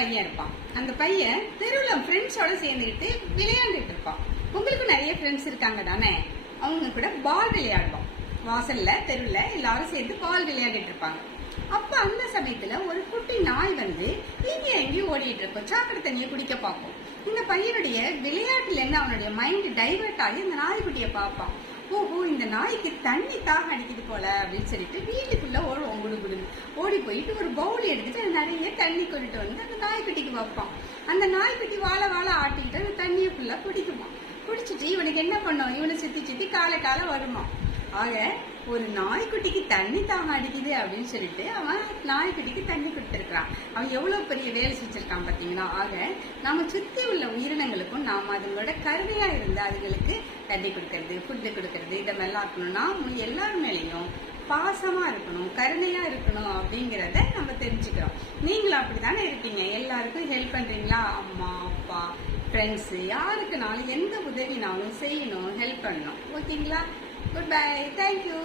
பையன் இருப்பான். அந்த பையன் தெருவில் ஃப்ரெண்ட்ஸோட சேர்ந்துக்கிட்டு விளையாண்டுட்டு இருப்பான். உங்களுக்கும் நிறைய ஃப்ரெண்ட்ஸ் இருக்காங்க தானே, அவங்க கூட பால் விளையாடுவான். வாசல்ல தெருவில் எல்லாரும் சேர்ந்து பால் விளையாடிட்டு இருப்பாங்க. அப்ப அந்த சமயத்துல ஒரு குட்டி நாய் வந்து இங்க எங்கேயும் ஓடிட்டு இருக்கும். சாக்கடை தண்ணியை குடிக்க பார்ப்போம். இந்த பையனுடைய விளையாட்டுல இருந்து அவனுடைய மைண்ட் டைவர்ட் ஆகி இந்த நாய்க்குட்டியை பார்ப்பான். ஓஹோ, இந்த நாய்க்கு தண்ணி தாக அடிக்குது போல அப்படின்னு சொல்லிட்டு வீட்டுக்குள்ள ஓடி போயிட்டு ஒரு பவுல் எடுத்துட்டு நிறைய தண்ணி கொண்டுட்டு வந்து அந்த நாய்க்குட்டிக்கு வைப்பான். அந்த நாய்க்குட்டி வாழ ஆட்டிக்கிட்டு அந்த தண்ணியை ஃபுல்லா குடிக்குமா. குடிச்சிட்டு இவனுக்கு என்ன பண்ணும், இவனை சுத்தி காலை வருமா. ஆக ஒரு நாய்க்குட்டிக்கு தண்ணி தாகம் அடிக்குது அப்படின்னு சொல்லிட்டு அவன் நாய்க்குட்டிக்கு தண்ணி கொடுத்துருக்கான். அவன் எவ்வளவு பெரிய வேலை செஞ்சிருக்கான் பாத்தீங்கன்னா. ஆக நம்ம சுத்தி உள்ள உயிரினங்களுக்கும் நாம அதுங்களோட கருணையா இருந்து அதுங்களுக்கு தண்ணி கொடுக்கறது, ஃபுட்டு கொடுக்கறது, இதெல்லாம் இருக்கணும்னா எல்லார் மேலேயும் பாசமா இருக்கணும், கருணையா இருக்கணும் அப்படிங்கிறத நம்ம தெரிஞ்சுக்கிறோம். நீங்களும் அப்படித்தானே இருக்கீங்க. எல்லாருக்கும் ஹெல்ப் பண்றீங்களா? அம்மா, அப்பா, ஃப்ரெண்ட்ஸ், யாருக்குனாலும் எந்த உதவினாலும் செய்யணும், ஹெல்ப் பண்ணணும். ஓகேங்களா? Goodbye. Thank you.